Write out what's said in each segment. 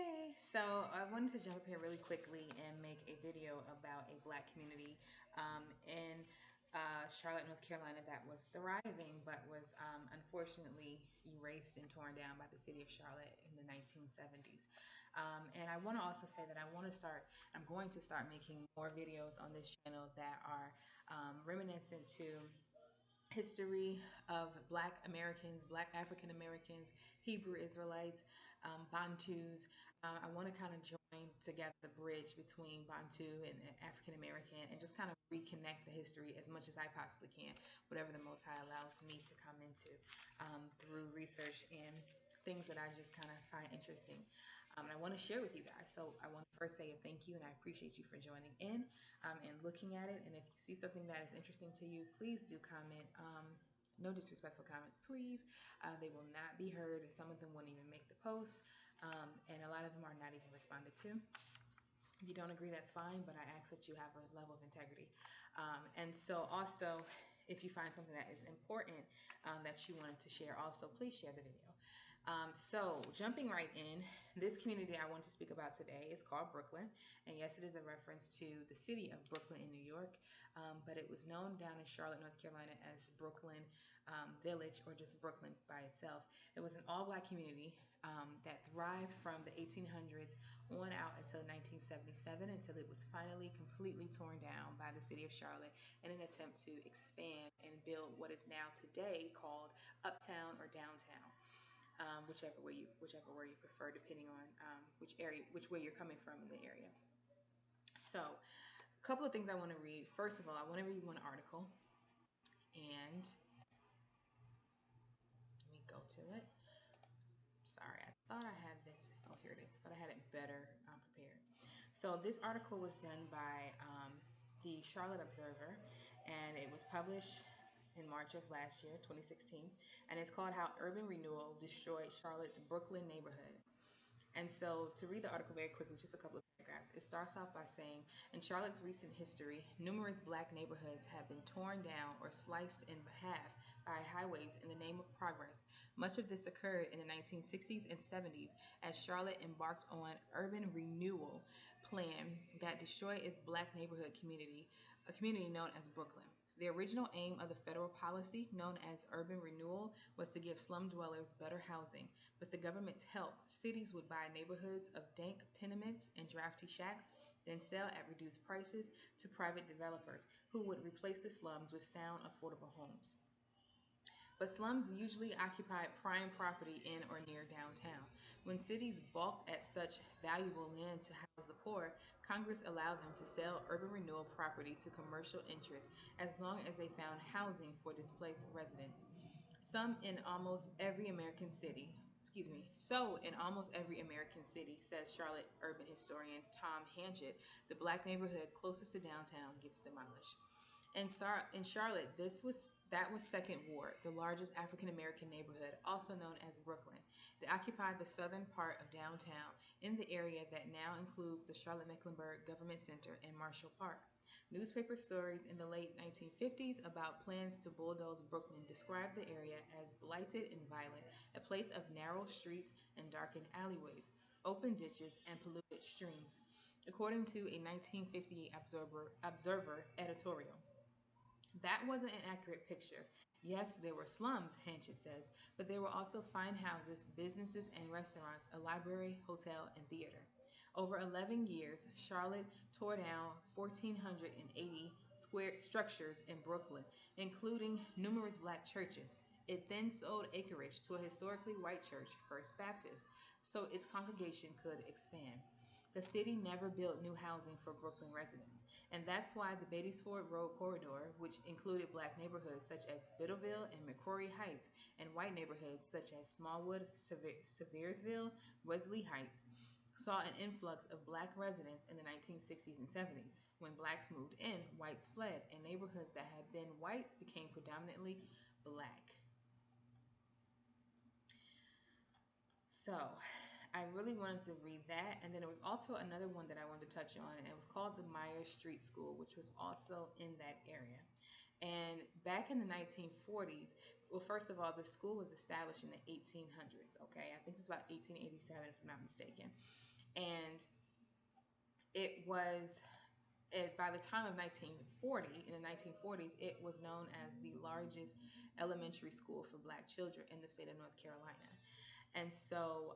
Hey, so I wanted to jump up here really quickly and make a video about a black community in Charlotte, North Carolina that was thriving but was unfortunately erased and torn down by the city of Charlotte in the 1970s. And I want to also say that I'm going to start making more videos on this channel that are reminiscent to history of Black Americans, Black African Americans, Hebrew Israelites, Bantus. I want to kind of join together the bridge between Bantu and African American and just kind of reconnect the history as much as I possibly can, whatever the Most High allows me to come into through research and things that I just kind of find interesting. And I want to share with you guys. So I want to first say a thank you and I appreciate you for joining in and looking at it. And if you see something that is interesting to you, please do comment. No disrespectful comments, please. They will not be heard. Some of them won't even make the post. And a lot of them are not even responded to. If you don't agree, that's fine, but I ask that you have a level of integrity. And so also, if you find something that is important that you wanted to share, also please share the video. So jumping right in, this community I want to speak about today is called Brooklyn. And yes, it is a reference to the city of Brooklyn in New York, but it was known down in Charlotte, North Carolina as Brooklyn Village or just Brooklyn by itself. It was an all-black community that thrived from the 1800s on out until 1977, until it was finally completely torn down by the city of Charlotte in an attempt to expand and build what is now today called Uptown or Downtown. Whichever way you prefer, depending on which way you're coming from in the area. So, a couple of things I want to read. First of all, I want to read one article, and let me go to it. Sorry, I thought I had this. Oh, here it is, but I had it better prepared. So this article was done by the Charlotte Observer, and it was published in March of last year, 2016, and it's called "How Urban Renewal Destroyed Charlotte's Brooklyn Neighborhood." And so, to read the article very quickly, just a couple of paragraphs, it starts off by saying, in Charlotte's recent history, numerous black neighborhoods have been torn down or sliced in half by highways in the name of progress. Much of this occurred in the 1960s and 70s as Charlotte embarked on urban renewal plan that destroyed its black neighborhood community, a community known as Brooklyn. The original aim of the federal policy, known as urban renewal, was to give slum dwellers better housing. With the government's help, cities would buy neighborhoods of dank tenements and drafty shacks, then sell at reduced prices to private developers who would replace the slums with sound, affordable homes. But slums usually occupied prime property in or near downtown. When cities balked at such valuable land to house the poor, Congress allowed them to sell urban renewal property to commercial interests as long as they found housing for displaced residents. Some in almost every American city, so in almost every American city, says Charlotte urban historian Tom Hanchett, the black neighborhood closest to downtown gets demolished. In Charlotte, that was Second Ward, the largest African American neighborhood, also known as Brooklyn. It occupied the southern part of downtown in the area that now includes the Charlotte-Mecklenburg Government Center and Marshall Park. Newspaper stories in the late 1950s about plans to bulldoze Brooklyn described the area as blighted and violent, a place of narrow streets and darkened alleyways, open ditches, and polluted streams, according to a 1958 Observer editorial. That wasn't an accurate picture. Yes, there were slums, Hanchett says, but there were also fine houses, businesses and restaurants, a library, hotel, and theater. Over 11 years, Charlotte tore down 1,480 square structures in Brooklyn, including numerous black churches. It then sold acreage to a historically white church, First Baptist, so its congregation could expand. The city never built new housing for Brooklyn residents, and that's why the Beatties-Ford Road corridor, which included black neighborhoods such as Biddleville and McCrory Heights, and white neighborhoods such as Smallwood, Seviersville, Wesley Heights, saw an influx of black residents in the 1960s and 70s. When blacks moved in, whites fled, and neighborhoods that had been white became predominantly black. So I really wanted to read that. And then there was also another one that I wanted to touch on, and it was called the Meyer Street School, which was also in that area. And back in the 1940s, well, first of all, the school was established in the 1800s, okay? I think it was about 1887, if I'm not mistaken. And it was by the time of 1940, in the 1940s, it was known as the largest elementary school for black children in the state of North Carolina. And so,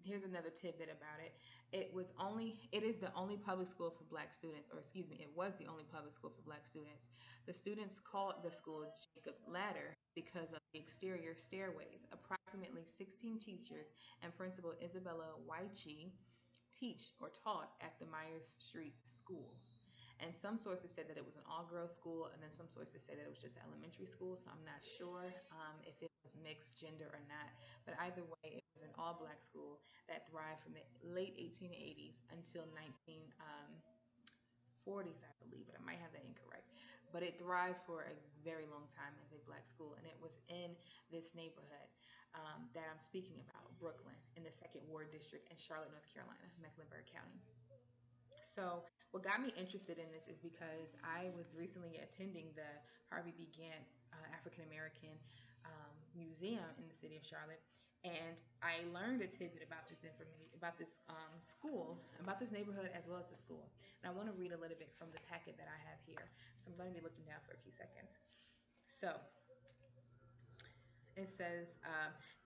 here's another tidbit about it. It is the only public school for black students, or excuse me, it was the only public school for black students. The students called the school Jacob's Ladder because of the exterior stairways. Approximately 16 teachers and Principal Isabella Weiche taught at the Myers Street School. And some sources said that it was an all girls school, and then some sources said that it was just elementary school. So I'm not sure if it was mixed gender or not. But either way, it was an all black school that thrived from the late 1880s until 1940s, I believe, but I might have that incorrect. But it thrived for a very long time as a black school, and it was in this neighborhood that I'm speaking about, Brooklyn, in the Second Ward District in Charlotte, North Carolina, Mecklenburg County. So, what got me interested in this is because I was recently attending the Harvey B. Gantt African American Museum in the city of Charlotte, and I learned a tidbit about this information, about this school, about this neighborhood, as well as the school. And I want to read a little bit from the packet that I have here. So I'm going to be looking down for a few seconds. So, it says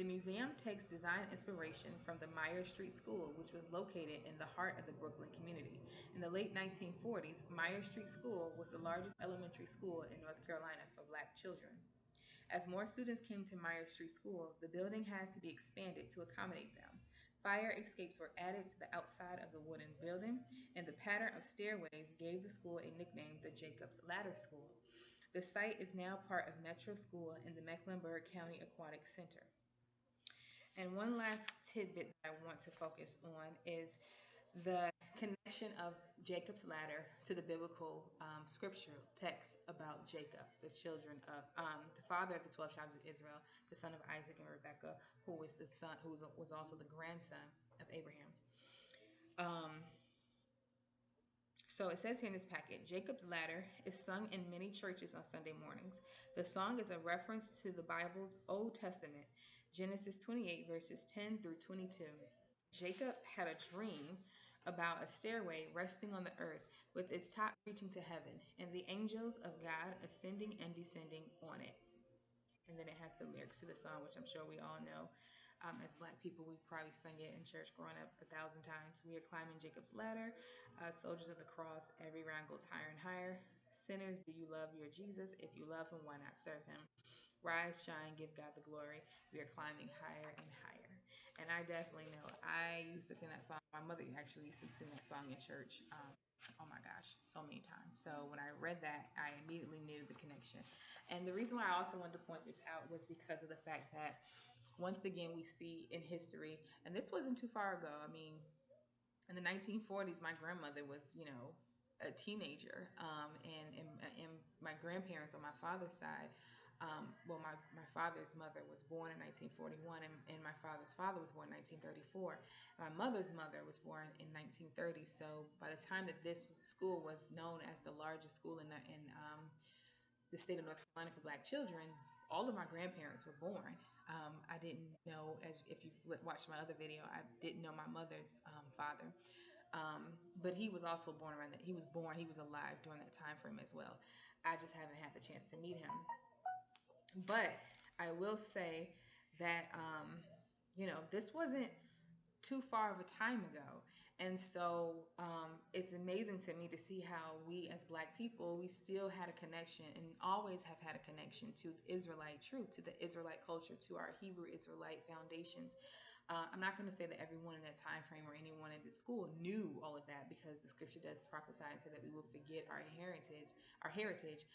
the museum takes design inspiration from the Meyer Street School, which was located in the heart of the Brooklyn community. In the late 1940s, Meyer Street School was the largest elementary school in North Carolina for black children. As more students came to Meyer Street School, the building had to be expanded to accommodate them. Fire escapes were added to the outside of the wooden building, and the pattern of stairways gave the school a nickname, the Jacob's Ladder School. The site is now part of Metro School in the Mecklenburg County Aquatic Center. And one last tidbit that I want to focus on is the connection of Jacob's ladder to the biblical scriptural text about Jacob, the children of the father of the 12 tribes of Israel, the son of Isaac and Rebekah, who was the son, was also the grandson of Abraham. Um, So it says here in this packet, Jacob's Ladder is sung in many churches on Sunday mornings. The song is a reference to the Bible's Old Testament, Genesis 28, verses 10 through 22. Jacob had a dream about a stairway resting on the earth with its top reaching to heaven, and the angels of God ascending and descending on it. And then it has the lyrics to the song, which I'm sure we all know. As black people, we've probably sung it in church growing up 1,000 times. We are climbing Jacob's ladder, soldiers of the cross, every round goes higher and higher. Sinners, do you love your Jesus? If you love him, why not serve him? Rise, shine, give God the glory. We are climbing higher and higher. And I definitely know. I used to sing that song. My mother actually used to sing that song in church. Oh my gosh, so many times. So when I read that, I immediately knew the connection. And the reason why I also wanted to point this out was because of the fact that once again we see in history, and this wasn't too far ago. I mean, in the 1940s, my grandmother was, a teenager, and my grandparents on my father's side, well, my father's mother was born in 1941, and my father's father was born in 1934. My mother's mother was born in 1930. So by the time that this school was known as the largest school in the state of North Carolina for black children, all of my grandparents were born. I didn't know, as if you watched my other video, I didn't know my mother's father. But he was also born around that. He was alive during that time frame as well. I just haven't had the chance to meet him. But I will say that, this wasn't too far of a time ago. And so it's amazing to me to see how we as black people, we still had a connection and always have had a connection to Israelite truth, to the Israelite culture, to our Hebrew Israelite foundations. I'm not going to say that everyone in that time frame or anyone in the school knew all of that, because the scripture does prophesy and say that we will forget our heritage.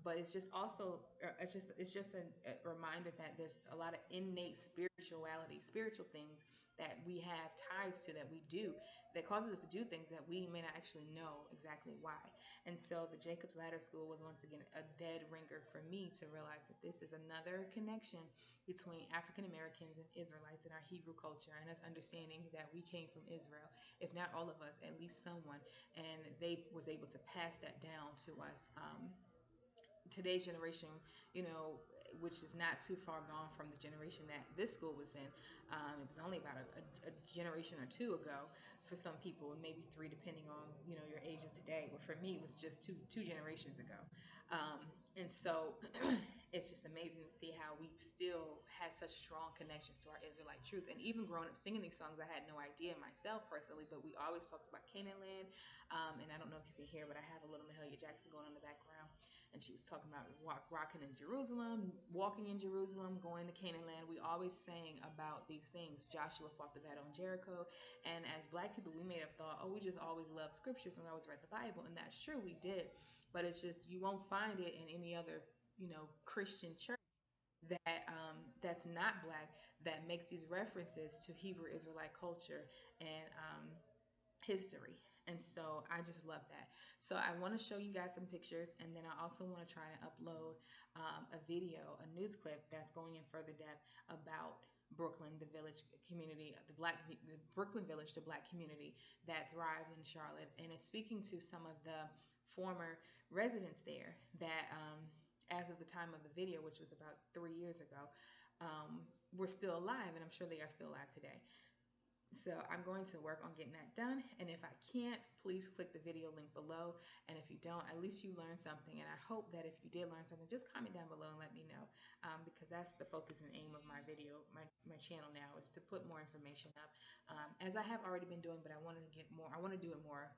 But it's just also it's just a reminder that there's a lot of innate spirituality, spiritual things that we have ties to, that we do, that causes us to do things that we may not actually know exactly why. And so the Jacob's Ladder School was once again a dead ringer for me to realize that this is another connection between African Americans and Israelites in our Hebrew culture, and us understanding that we came from Israel, if not all of us, at least someone, and they was able to pass that down to us. today's generation, you know, which is not too far gone from the generation that this school was in. It was only about a generation or two ago for some people, and maybe three, depending on your age of today. But for me, it was just two generations ago. Um, and so it's just amazing to see how we still had such strong connections to our Israelite truth. And even growing up singing these songs, I had no idea myself personally, but we always talked about Canaan land. And I don't know if you can hear, but I have a little Mahalia Jackson going on in the background, and she was talking about rocking in Jerusalem, walking in Jerusalem, going to Canaan land. We always sang about these things. Joshua fought the battle in Jericho, and as Black people, we may have thought, oh, we just always loved scriptures and we always read the Bible, and that's true, we did. But it's just you won't find it in any other, Christian church that's not Black that makes these references to Hebrew Israelite culture and history. And so I just love that. So I want to show you guys some pictures, and then I also want to try to upload a video, a news clip that's going in further depth about Brooklyn, the village community, the Brooklyn village, the Black community that thrived in Charlotte, and it's speaking to some of the former residents there that, as of the time of the video, which was about 3 years ago, were still alive, and I'm sure they are still alive today. So I'm going to work on getting that done. And if I can't, please click the video link below. And if you don't, at least you learned something. And I hope that if you did learn something, just comment down below and let me know. Because that's the focus and aim of my video, my channel now, is to put more information up. As I have already been doing, but I wanted to get more. I want to do it more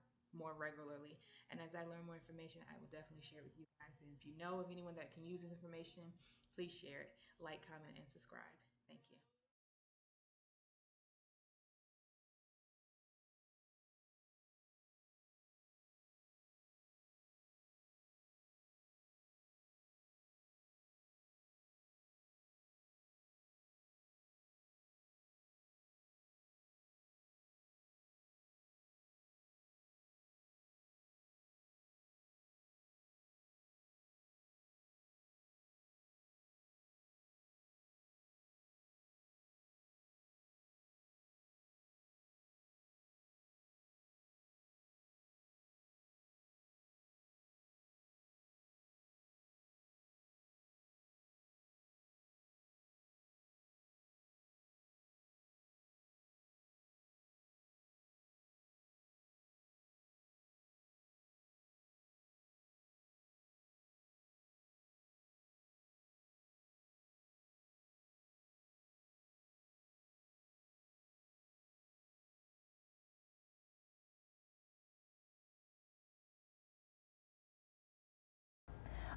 regularly. And as I learn more information, I will definitely share it with you guys. And if you know of anyone that can use this information, please share it. Like, comment, and subscribe. Thank you.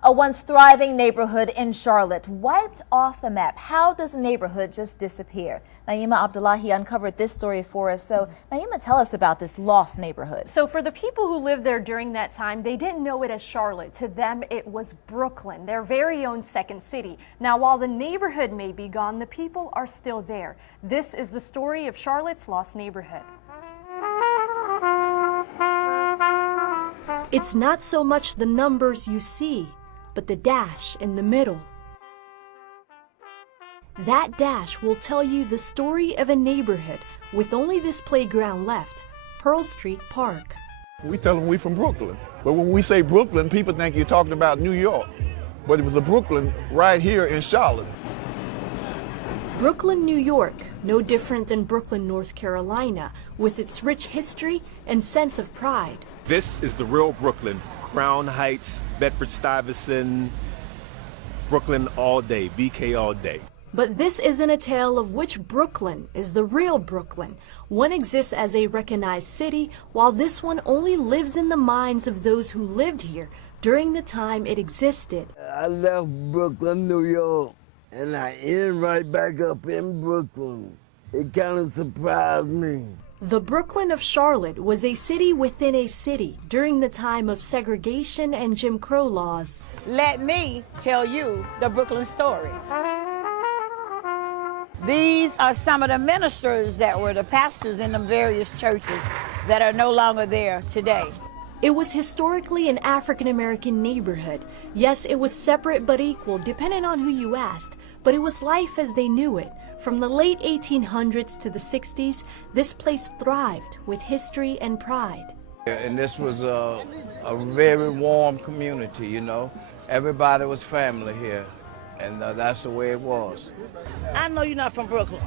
A once thriving neighborhood in Charlotte wiped off the map. How does a neighborhood just disappear? Naima Abdullahi uncovered this story for us. So Naima, tell us about this lost neighborhood. So for the people who lived there during that time, they didn't know it as Charlotte. To them, it was Brooklyn, their very own second city. Now, while the neighborhood may be gone, the people are still there. This is the story of Charlotte's lost neighborhood. It's not so much the numbers you see, but the dash in the middle. That dash will tell you the story of a neighborhood with only this playground left, Pearl Street Park. We tell them we from Brooklyn, but when we say Brooklyn, people think you're talking about New York, but it was a Brooklyn right here in Charlotte. Brooklyn, New York, no different than Brooklyn, North Carolina, with its rich history and sense of pride. This is the real Brooklyn. Crown Heights, Bedford-Stuyvesant, Brooklyn all day, BK all day. But this isn't a tale of which Brooklyn is the real Brooklyn. One exists as a recognized city, while this one only lives in the minds of those who lived here during the time it existed. I left Brooklyn, New York, and I ended right back up in Brooklyn. It kind of surprised me. The Brooklyn of Charlotte was a city within a city during the time of segregation and Jim Crow laws. Let me tell you the Brooklyn story. These are some of the ministers that were the pastors in the various churches that are no longer there today. It was historically an African-American neighborhood. Yes, it was separate but equal, depending on who you asked, but it was life as they knew it. From the late 1800s to the 60s, this place thrived with history and pride. And this was a very warm community, you know. Everybody was family here, and that's the way it was. I know you're not from Brooklyn.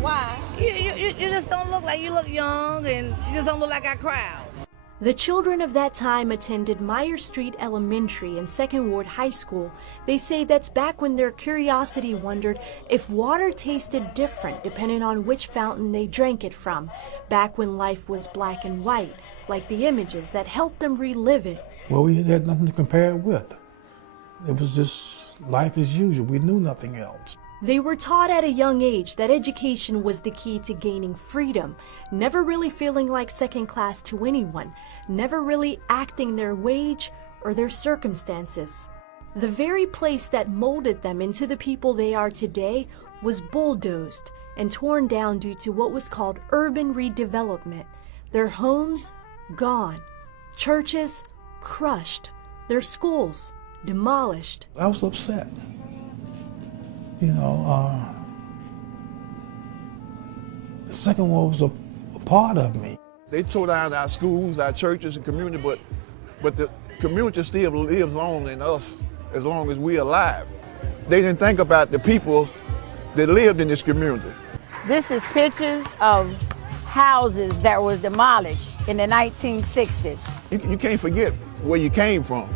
Why? You just don't look like you look young, and you just don't look like our crowd. The children of that time attended Meyer Street Elementary and Second Ward High School. They say that's back when their curiosity wondered if water tasted different depending on which fountain they drank it from, back when life was black and white, like the images that helped them relive it. Well, we had nothing to compare it with. It was just life as usual. We knew nothing else. They were taught at a young age that education was the key to gaining freedom, never really feeling like second class to anyone, never really acting their wage or their circumstances. The very place that molded them into the people they are today was bulldozed and torn down due to what was called urban redevelopment. Their homes gone, churches crushed, their schools demolished. I was upset. You know, the Second War was a part of me. They tore down our schools, our churches, and community, but the community still lives on in us as long as we're alive. They didn't think about the people that lived in this community. This is pictures of houses that were demolished in the 1960s. You can't forget where you came from.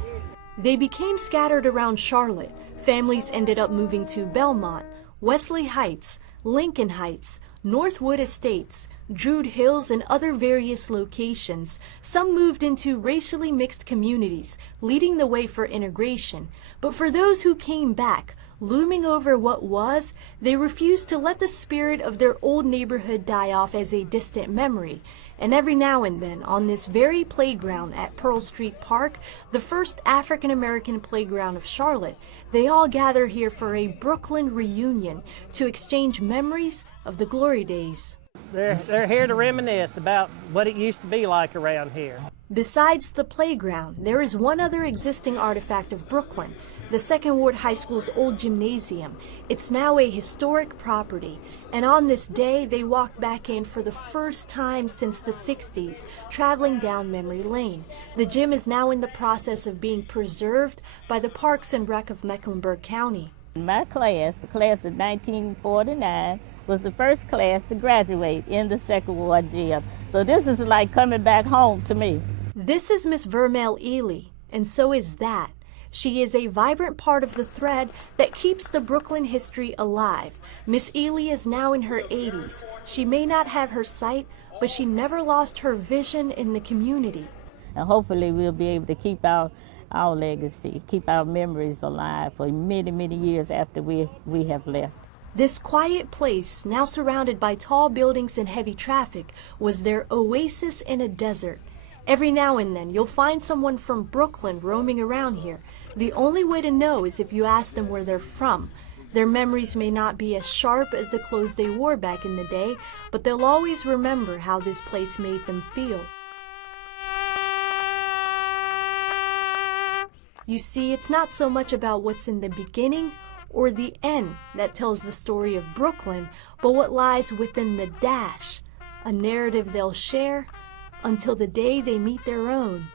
They became scattered around Charlotte. Families ended up moving to Belmont, Wesley Heights, Lincoln Heights, Northwood Estates, Druid Hills, and other various locations. Some moved into racially mixed communities, leading the way for integration. But for those who came back, looming over what was, they refused to let the spirit of their old neighborhood die off as a distant memory. And every now and then, on this very playground at Pearl Street Park, the first African-American playground of Charlotte, they all gather here for a Brooklyn reunion to exchange memories of the glory days. They're here to reminisce about what it used to be like around here. Besides the playground, there is one other existing artifact of Brooklyn, the Second Ward High School's old gymnasium. It's now a historic property, and on this day they walk back in for the first time since the 60s, traveling down memory lane. The gym is now in the process of being preserved by the Parks and Rec of Mecklenburg County. My class, the class of 1949, was the first class to graduate in the Second Ward gym. So this is like coming back home to me. This is Miss Vermel Ely, and so is that. She is a vibrant part of the thread that keeps the Brooklyn history alive. Miss Ely is now in her 80s. She may not have her sight, but she never lost her vision in the community. And hopefully we'll be able to keep our legacy, keep our memories alive for many, many years after we have left. This quiet place, now surrounded by tall buildings and heavy traffic, was their oasis in a desert. Every now and then, you'll find someone from Brooklyn roaming around here. The only way to know is if you ask them where they're from. Their memories may not be as sharp as the clothes they wore back in the day, but they'll always remember how this place made them feel. You see, it's not so much about what's in the beginning or the end that tells the story of Brooklyn, but what lies within the dash, a narrative they'll share until the day they meet their own.